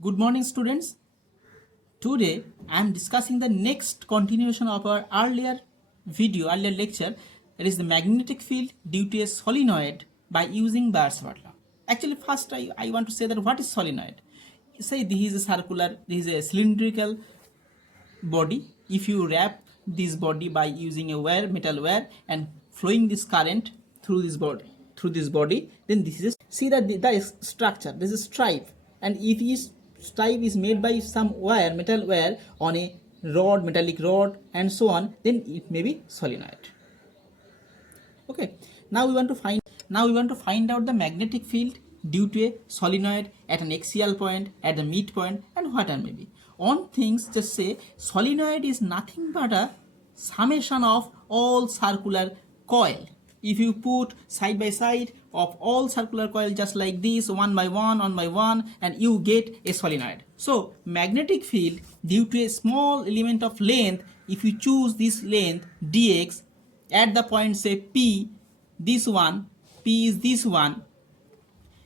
Good morning, students. Today I am discussing the next continuation of our earlier lecture. That is the magnetic field due to a solenoid by using Biot-Savart law. Actually, first I want to say that what is solenoid? Say this is a circular, this is a cylindrical body. If you wrap this body by using a wire, metal wire, and flowing this current through this body, then this is see that the structure. This is stripe, and if this stripe is made by some wire, metal wire, on a rod, metallic rod, and so on, then it may be solenoid. Okay. Now we want to find out the magnetic field due to a solenoid at an axial point, at the midpoint, and what may be. On things, just say solenoid is nothing but a summation of all circular coil. If you put side by side of all circular coil just like this, one by one, and you get a solenoid. So magnetic field due to a small element of length, if you choose this length dx at the point say P, this one, P is this one.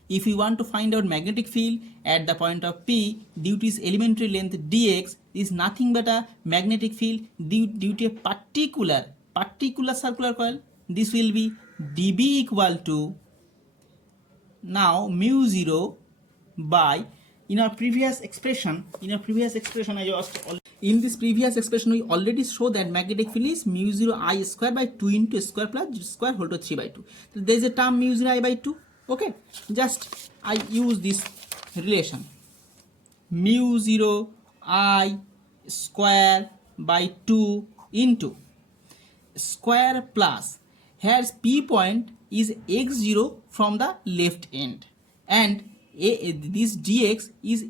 If you want to find out magnetic field at the point of P due to its elementary length dx is nothing but a magnetic field due to a particular circular coil. This will be dB equal to now mu 0 by in our previous expression I just in this previous expression we already show that magnetic field is mu 0 I square by 2 into square plus g square whole to 3 by 2. So there is a term mu 0 I by 2. Okay, just I use this relation mu 0 I square by 2 into square plus here's P point is x0 from the left end, and this dx is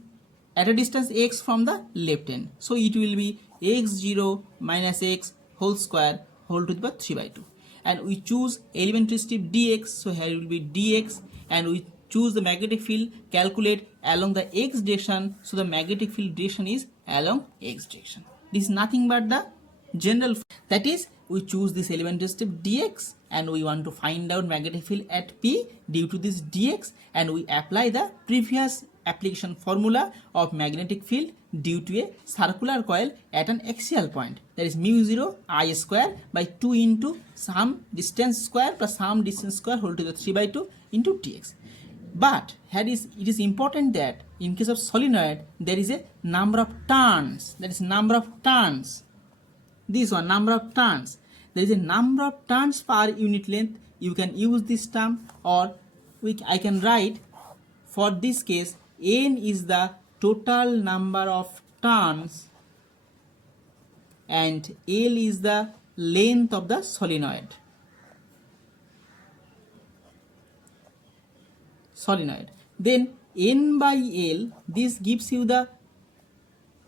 at a distance x from the left end, so it will be x0 minus x whole square whole to the power 3 by 2, and we choose elementary step dx, so here it will be dx, and we choose the magnetic field, calculate along the x direction, so the magnetic field direction is along x direction. This is nothing but the general, that is we choose this elementary step dx, and we want to find out magnetic field at P due to this dx, and we apply the previous application formula of magnetic field due to a circular coil at an axial point, that is mu 0 I square by 2 into some distance square plus some distance square whole to the 3 by 2 into dx. But it is important that in case of solenoid there is a number of turns, that is number of turns, this one number of turns, there is a number of turns per unit length. You can use this term, or I can write for this case n is the total number of turns and L is the length of the solenoid. Then n by L, this gives you the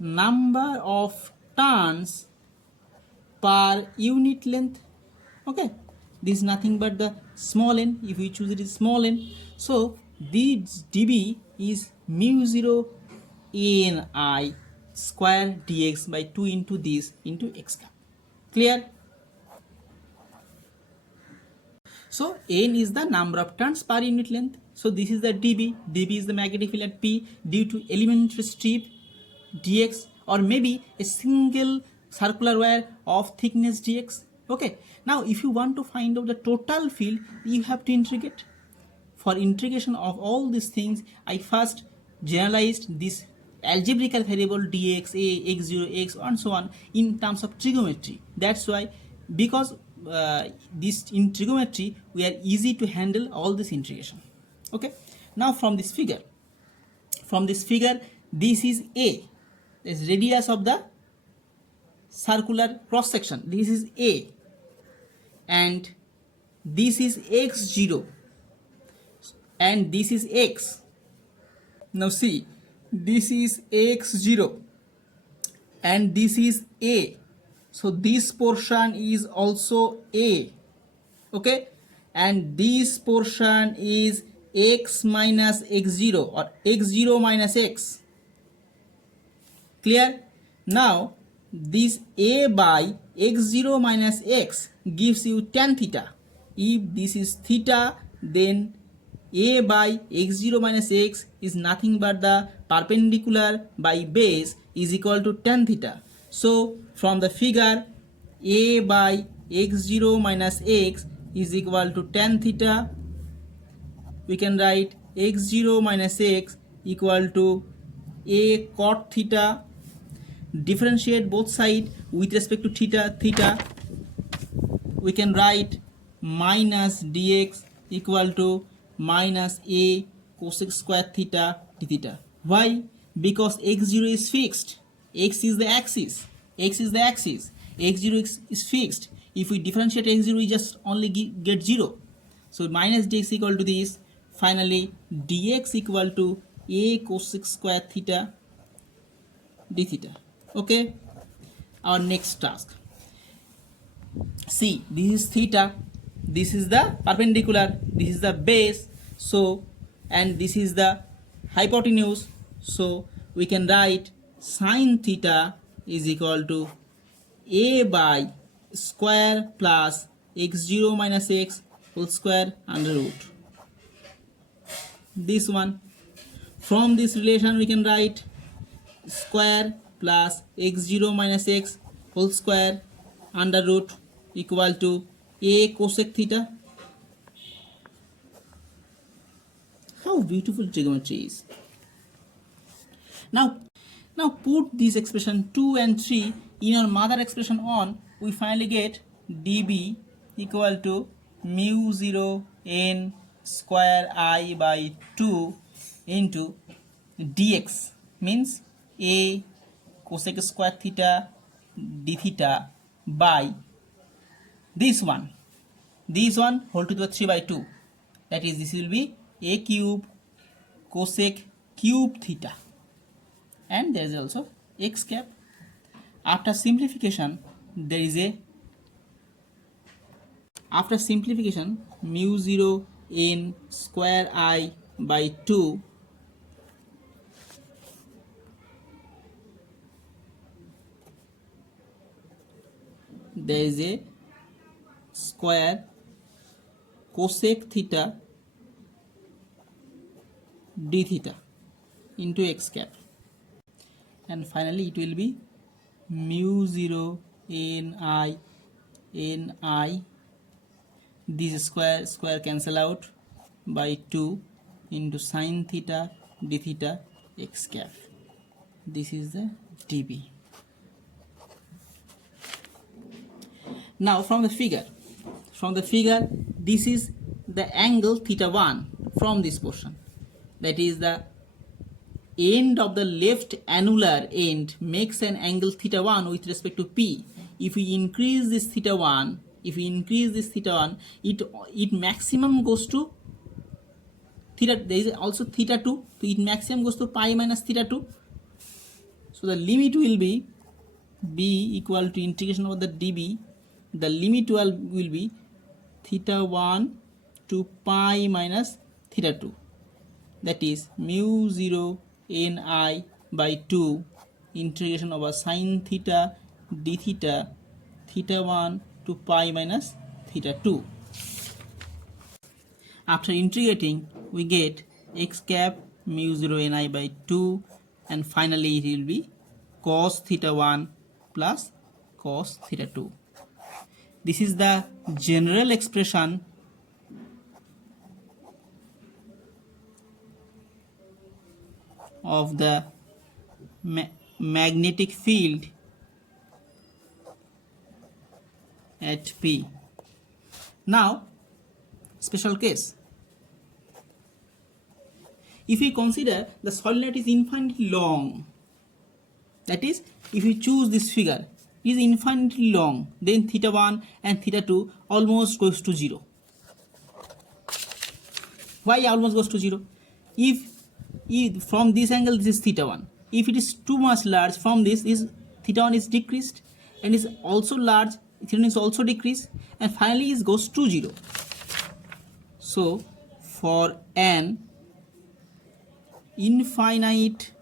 number of turns per unit length. Okay, this is nothing but the small n. If we choose it is small n, so this dB is mu 0 n I square dx by 2 into this into x cap. Clear? So n is the number of turns per unit length. So this is the dB. dB is the magnetic field at P due to elementary strip dx, or maybe a single circular wire of thickness dx. Okay, now if you want to find out the total field, you have to integrate. For integration of all these things, I first generalized this algebraical variable dx, a, x0, x, and so on in terms of trigonometry. That's why, because this in trigonometry we are easy to handle all this integration. Okay, now from this figure, this is a, this radius of the circular cross section, this is a, and this is x0 and this is x. Now see, this is x0 and this is a, so this portion is also a. Okay, and this portion is x minus x0 or x0 minus x. Clear? Now this a by x0 minus x gives you tan theta. If this is theta, then a by x0 minus x is nothing but the perpendicular by base is equal to tan theta. So from the figure, a by x0 minus x is equal to tan theta. We can write x0 minus x equal to a cot theta. Differentiate both sides with respect to theta. We can write minus dx equal to minus a cosec square theta d theta. Why? Because x0 is fixed. X is the axis. x0 is fixed. If we differentiate x0, we just only get 0. So minus dx equal to this. Finally, dx equal to a cosec square theta d theta. Okay. Our next task. See, this is theta, this is the perpendicular, this is the base, so, and this is the hypotenuse. So we can write sine theta is equal to a by square plus x0 minus x whole square under root. This one, from this relation we can write square plus x0 minus x whole square under root equal to a cosec theta. How beautiful trigonometry is. Now put this expression 2 and 3 in our mother expression 1. We finally get dB equal to mu 0 n square I by 2 into dx, means a cosec square theta d theta by this one whole to the 3 by 2. That is, this will be a cube cosec cube theta, and there is also x cap. After simplification, there is mu 0 n square I by 2 there is a square cosec theta d theta into x cap, and finally it will be mu 0 n I, this square cancel out, by 2 into sine theta d theta x cap. This is the dB. Now from the figure, this is the angle theta 1 from this portion. That is, the end of the left annular end makes an angle theta 1 with respect to P. If we increase this theta 1, it maximum goes to theta. There is also theta 2, so it maximum goes to pi minus theta 2. So the limit will be b equal to integration of the dB. The limit will be theta 1 to pi minus theta 2. That is mu 0 ni by 2 integration over sine theta d theta, theta 1 to pi minus theta 2. After integrating, we get x cap mu 0 ni by 2, and finally it will be cos theta 1 plus cos theta 2. This is the general expression of the magnetic field at P. Now, special case. If we consider the solenoid is infinitely long, that is, if we choose this figure is infinitely long, then theta 1 and theta 2 almost goes to 0. Why almost goes to 0? If from this angle this is theta 1, if it is too much large, from this is theta 1 is decreased, and is also large, theta 1 is also decreased, and finally it goes to 0. So for an infinite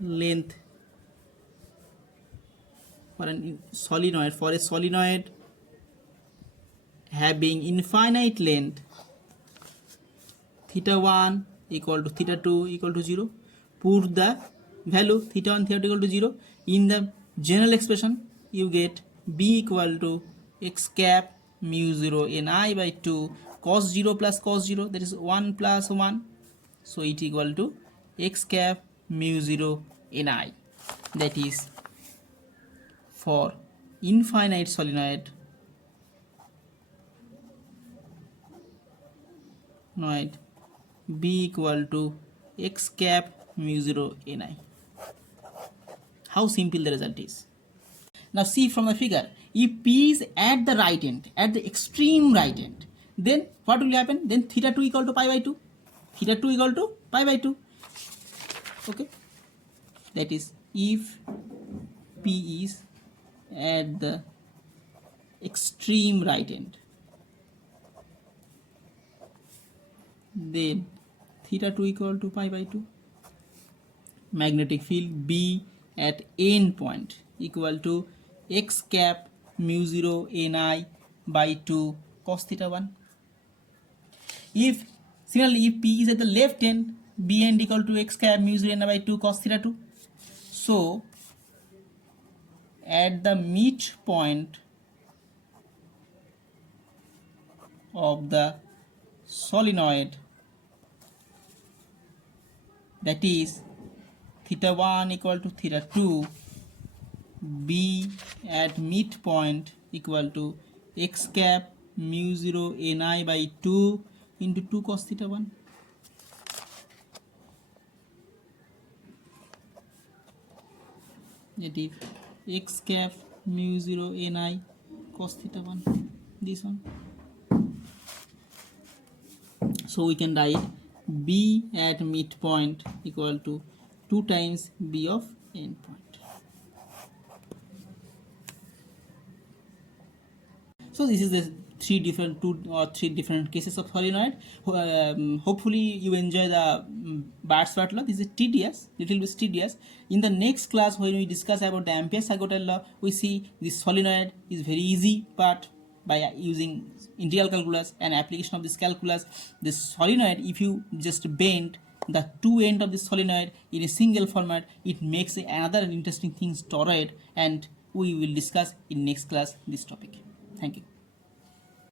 length, for a solenoid having infinite length theta 1 equal to theta 2 equal to 0, put the value theta 1 theta 2 equal to 0 in the general expression, you get b equal to x cap mu 0 ni by 2 cos 0 plus cos 0, that is 1 plus 1, so it equal to x cap mu 0 ni. That is for infinite solenoid b equal to x cap mu 0 ni. How simple the result is. Now see from the figure, if p is at the right end, at the extreme right end, then what will happen? Then theta 2 equal to pi by 2. Theta 2 equal to pi by 2. Okay. That is, if p is at the extreme right end, then theta 2 equal to pi by 2. Magnetic field B at end point equal to x cap mu 0 ni by 2 cos theta 1. If similarly, if P is at the left end, B end equal to x cap mu 0 ni by 2 cos theta 2. So at the midpoint of the solenoid, that is theta 1 equal to theta 2, B at midpoint equal to x cap mu 0 ni by 2 into 2 cos theta 1. That is x cap mu 0 ni cos theta 1, this one. So we can write B at midpoint equal to 2 times B of endpoint. So this is the two or three different cases of solenoid. Hopefully you enjoy the Bart's-Watt law. This is tedious, little bit tedious. In the next class, when we discuss about the Ampere-Sagotel law, we see this solenoid is very easy part by using integral calculus and application of this calculus. This solenoid, if you just bend the two end of the solenoid in a single format, it makes another interesting thing toroid, and we will discuss in next class this topic. Thank you.